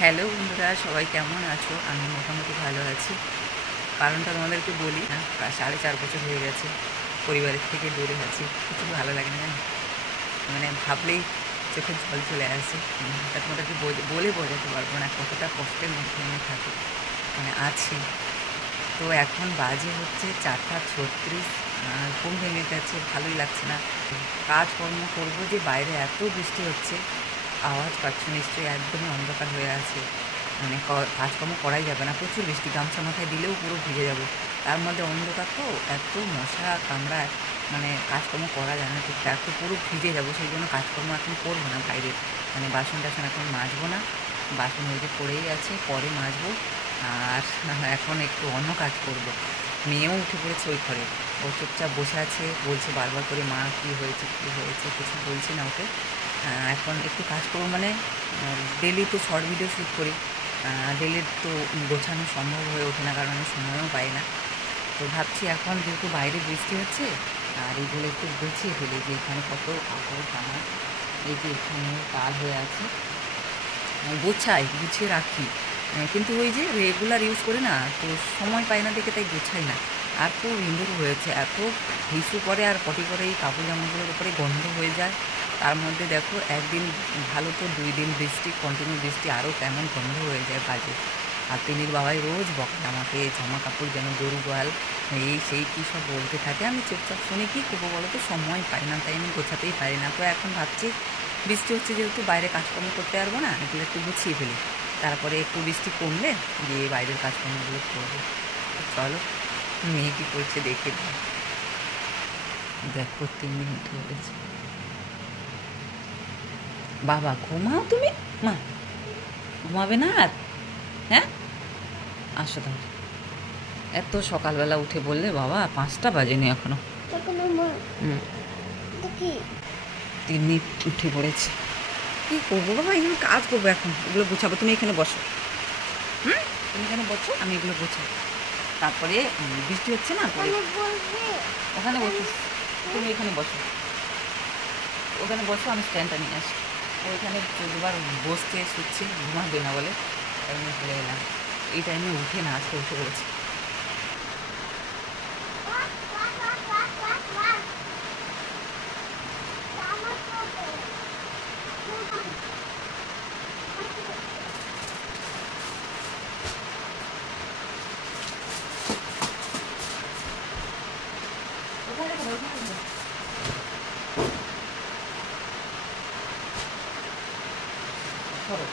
Hello বন্ধুরা, সবাই কেমন আছো? আমি মোটামুটি ভালো আছি। কারণটা তোমাদেরকে বলি না, প্রায় 4.5 বছর হয়ে গেছে পরিবারের থেকে দূরে আছি। কিছু ভালো লাগে না জানো, মানে ভাবলেই চোখে জল চলে আসে। তা তোমাদেরকে বলে বোঝাতে পারবো না কতটা কষ্টের মধ্যে আমি থাকি, মানে আছি। তো এখন বাজে হচ্ছে 4টা 36। ঘুম ভেঙে গেছে, ভালোই লাগছে না। কাজকর্ম করবো যে বাইরে এত বৃষ্টি হচ্ছে, আওয়াজ পাচ্ছ নিশ্চয়ই, একদমই অন্ধকার হয়ে আছে। মানে কাজকর্ম করাই যাবে না, প্রচুর বৃষ্টি, গামছা মাথায় দিলেও পুরো ভিজে যাবো। তার মধ্যে অন্ধকার তো, এত মশা কামড়ায়, মানে কাজকর্ম করা যায় না ঠিকঠাক, তো পুরো ভিজে যাবো। সেই জন্য কাজকর্ম এখন করবো না বাইরে, মানে বাসন টাসন এখন মাজবো না। বাসন ওই যে পড়েই আছে, পরে মাজবো। আর এখন একটু অন্য কাজ করব। মেয়েও উঠে পড়েছে ওই ঘরে, ও চুপচাপ বসে আছে, বলছে বারবার করে মা কী হয়েছে কী হয়েছে, কিছু বলছি না ওকে। এখন একটু কাজ করবো, মানে ডেলি তো শর্ট ভিডিও শ্যুট করি, ডেলি তো গোছানো সম্ভব হয়ে ওঠে না, কারণ আমি সময়ও পাই না। তো ভাবছি এখন যেহেতু বাইরে বৃষ্টি হচ্ছে, আর এইগুলো একটু গুছিয়ে ফেলি, যে এখানে কত কাপড় জামা, এই যে এখানে কাল হয়ে আছে, গোছাই, গুছিয়ে রাখি। কিন্তু ওই যে রেগুলার ইউজ করি না, তো সময় পাই না দেখে তাই গোছাই না। আর খুব ইঁদুর হয়েছে, এত হিসু করে আর পটি করে এই কাপড় জামাগুলোর উপরে গন্ধ হয়ে যায়। তার মধ্যে দেখো একদিন ভালো তো 2 দিন বৃষ্টি, কন্টিনিউ বৃষ্টি, আরও কেমন গন্ধ হয়ে যায় বাজে। আর তিনির বাবাই রোজ বকে আমাকে, জামা কাপড় যেন গরু গোয়াল, এই সেই কী সব বলতে থাকে। আমি চুপচাপ শুনে কী করবো বলো তো, সময় পাই না, তাই আমি গোছাতেই পারি না। তো এখন ভাবছি বৃষ্টি হচ্ছে যেহেতু বাইরে কাজকর্ম করতে পারবো না, এগুলো একটু গুছিয়ে ফেলি, তারপরে একটু বৃষ্টি কমলে গিয়ে বাইরের কাজকর্মগুলো করবো। তো চলো, মেয়ে কী করছে দেখে দিই। দেখো 3 মিনিট হয়ে গেছে। বাবা ঘুমাও তুমি, মা ঘুমাবে না আর? হ্যাঁ, আসো তাহলে। এত সকালবেলা উঠে বললে, বাবা 5টা বাজেনি এখনো। হুম, তিনি উঠে পড়েছে। কী করবো বাবা, এগুলো কাজ করবো এখন, এগুলো গোছাবো। তুমি এখানে বসো, হুম, তুমি এখানে বসো, আমি এগুলো গোছাবো। তারপরে বৃষ্টি হচ্ছে না, পরে ওখানে বসো, তুমি এখানে বসো, ওখানে বসো, আমি স্ট্যান্ডটা নিয়ে আসি। ওইখানে দুবার বসছে, শুচ্ছে, ঘুমাবে না বলে, তাই আমি চলে এলাম। এই টাইমে উঠে না, আজকে উঠে পড়েছে। ওখানে কেন, ওখানে কেন? ধরো।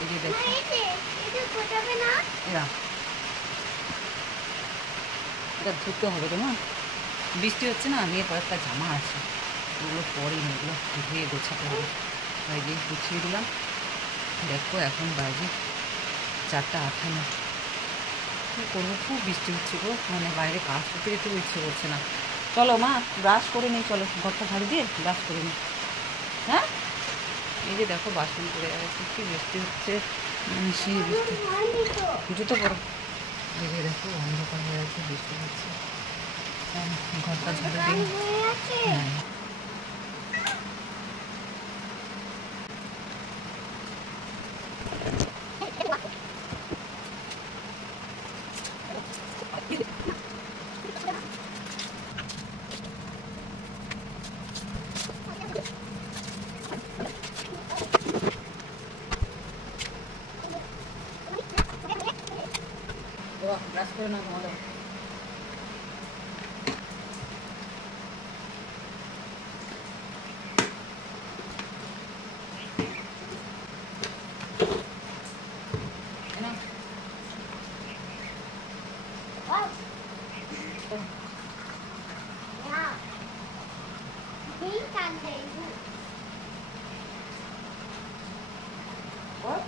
এই যে দেখো, এরা, এটা ধুতে হবে তোমার। বৃষ্টি হচ্ছে না, নিয়ে কয়েকটা জামা আছে, ওগুলো পরিনি, ওগুলো ধুয়ে গোছাতে হবে। তাই দিয়ে গুছিয়ে দিলাম। দেখো এখন বাজে 4:58। কী করবো, খুব বৃষ্টি হচ্ছে গো, মানে বাইরে কাজ করতে যেতেও ইচ্ছে করছে না। চলো মা, ব্রাশ করে নিই, চলো ঘরটা ঝাড়ু দিয়ে ব্রাশ করে নিই। হ্যাঁ, এই যে দেখো বাসন পড়ে আছে, কি বৃষ্টি হচ্ছে, মানে সেই বৃষ্টি। জুতো পড়ো। এই যে দেখো অন্ধকার হয়ে আছে, বৃষ্টি হচ্ছে। ঘরটা ঝাড়ু দিই। হ্যাঁ, ব্রাশ করে নাও ভালো।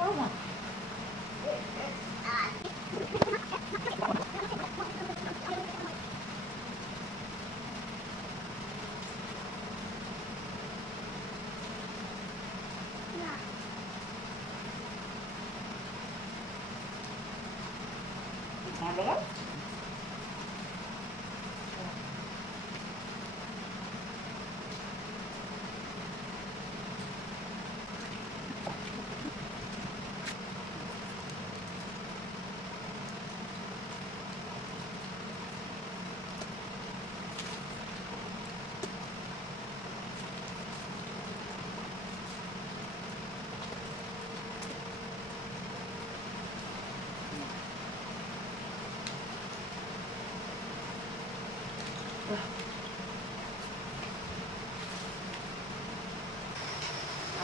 করো না।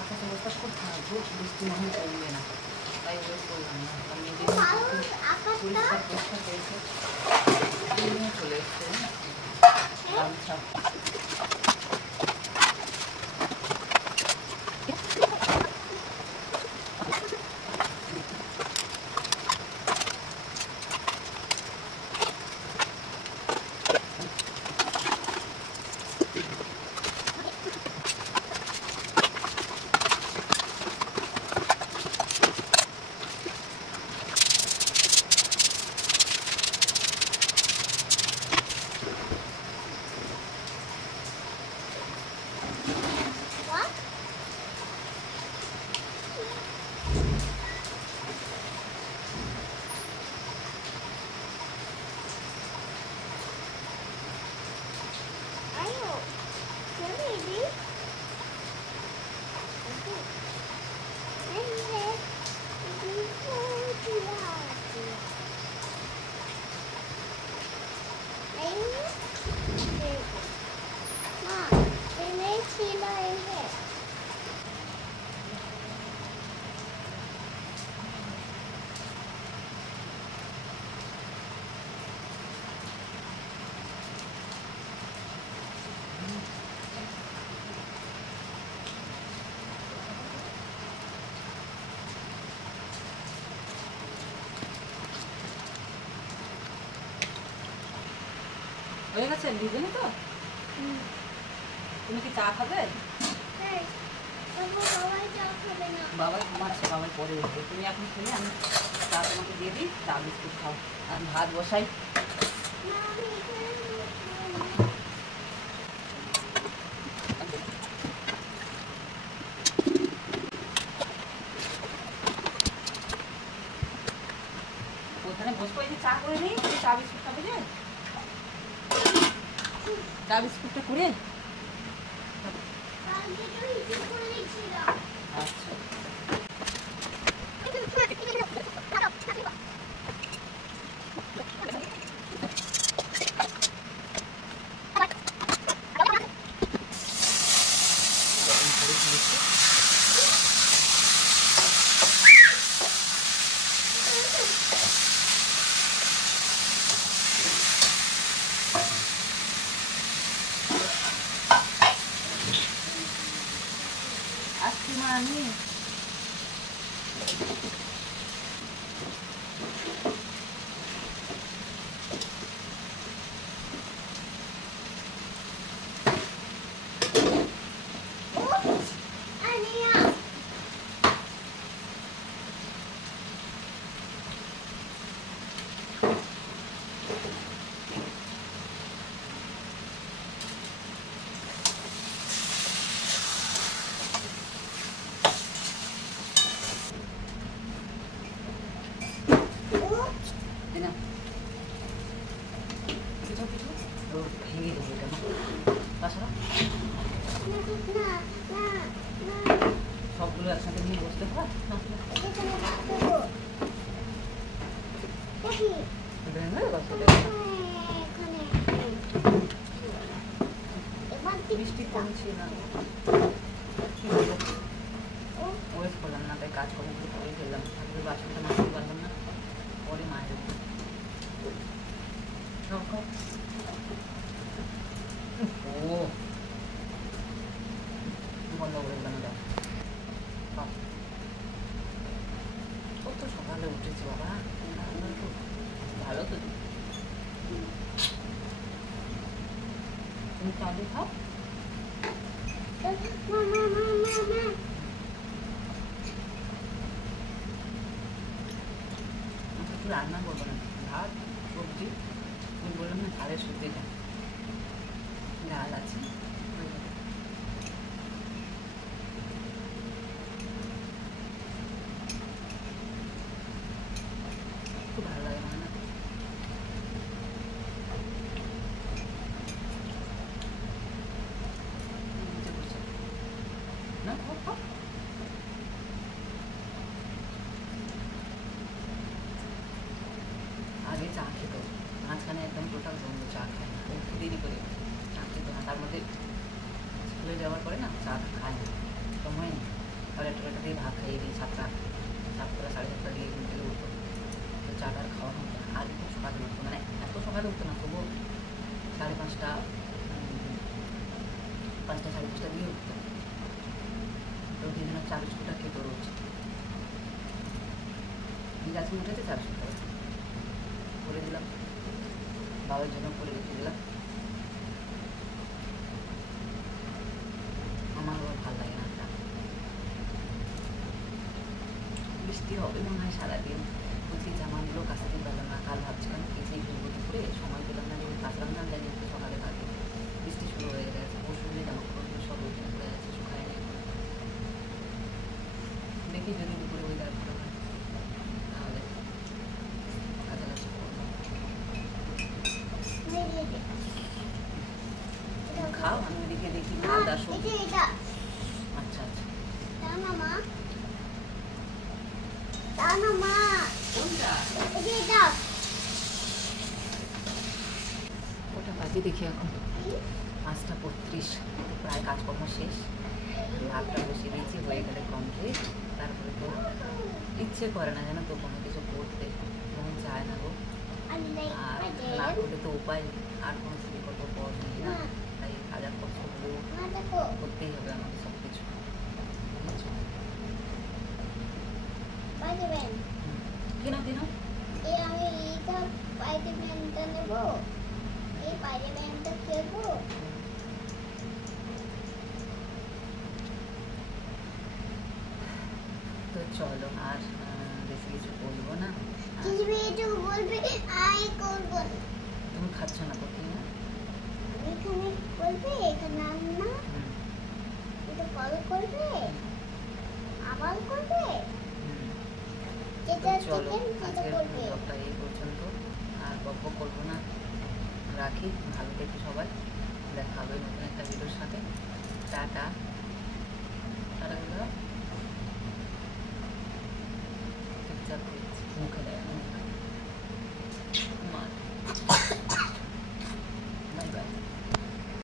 আকাশ অবস্থা খুব খারাপ, বৃষ্টি মনে হয় কমবে না, তাই ওই করলাম না। পরিষ্কার পরিষ্কার করেছে, নিয়ে চলে এসছে গামছা। হয়ে গেছে, ভিজে তো? তুমি কি চা খাবে? বাবাই ঘুমাচ্ছে, বাবাই পরে উঠবে। তুমি এখন খেলে আমি চা তোমাকে দিয়ে দিই, চা বিস্কুট খাও। আর ভাত বসাই। ওখানে বসবো, এই যে চা করে নিই, চা বিস্কুট খাবে যে, চা বিস্কুটটা করে। আচ্ছা, আনি ভেঙে দেবো এটা তাছাড়া সবগুলো একসাথে নিয়ে বসতে হয়। বৃষ্টি কমছে না, ওয়েট করলাম না, তাই কাজকর্মগুলো করে ফেললাম। তারপরে বাসনটা মাছতে পারলাম না, পরে মায়ের ও বন্ধ করে দিলাম। এটা কত সকালে উঠেছে বাবা, ভালো তো। তুমি কাজে খাও, একটু রান্না করবো না, ভাত সবজি। আমি বললাম না কালের সবজিটা ডাল আছে, খুব ভালো লাগে না। না আগে চা খেত, মাঝখানে একদম টোটাল বন্ধ, চা খায় না, একটু দেরি করে চা খেত না। তার মধ্যে স্কুলে যাওয়ার পরে না চা খায় না, সময় নেই। তাহলে একটা দিয়ে ভাত খাইয়ে দিই, 7টা 7:30 দিয়ে ঘুম থেকে উঠতো, তো চাটা আর খাওয়া হতো না। আগে খুব সকালে উঠতো, মানে এত সকালে উঠতো না, তবুও 5:30 5টা 5:30 দিয়ে উঠতো। প্রতিদিন 4 বিস্কুটটা খেতে রোজ, আজকে উঠেছে 4 বিস্কুট করে দিলাম, বাবার জন্য করে রেখে দিলাম। আমার আবার ভালো লাগে না, বৃষ্টি হবে মনে হয় সারাদিন। বলছি জামাগুলো কাচাতে পারলাম না, কাল ভাবছিলাম কেসেই ঘুরবো দুপুরে, সময় পেলাম না, যেহেতু কাচলাম না, জানি একটু সকালে থাকে। বৃষ্টি শুরু হয়ে গেছে, পরশু দিনে জামাগুলো সব ওইখানে পড়ে যাচ্ছে, শুকায় নেই। দেখি যদি দুপুরে ওয়েদার ভালো হয় তাহলে কাছাকাছি করবো। খাও, আমি ওদিকে দেখি ভাত আসো। আচ্ছা আচ্ছা ওটা বাজে দেখি এখন 5:35, প্রায় কাজকর্ম শেষ। ভাতটা বসিয়ে দিয়েছি, হয়ে গেলে কমপ্লিট। তারপরে তো ইচ্ছে করে না যেন তো কোনো কিছু করতে, মন চায় না গো। আর না করলে তো উপায়, আর কোনো বিকল্প পথ নেই না, তাই হাজার কষ্ট হলেও করতেই হবে আমাকে সব কিছু। কেন কেন আমি এইটা বাইরে ব্যান্ডটা নেব, এই বাইরে ব্যান্ডটা খেলবো। তো চলো, আর বেশি কিছু বলবো না। কিছু বলবে, আই করবো না। তুমি খাচ্ছ না তো, কি না এখানে বলবে, এখানে না, এটা কল করবে, আবার করবে। চলো আজকের ব্লগটা এই পর্যন্ত, আর গল্প করবো না, রাখি। ভালো থেকো সবাই, দেখা হবে নতুন একটা ভিডিওর সাথে। টাটা।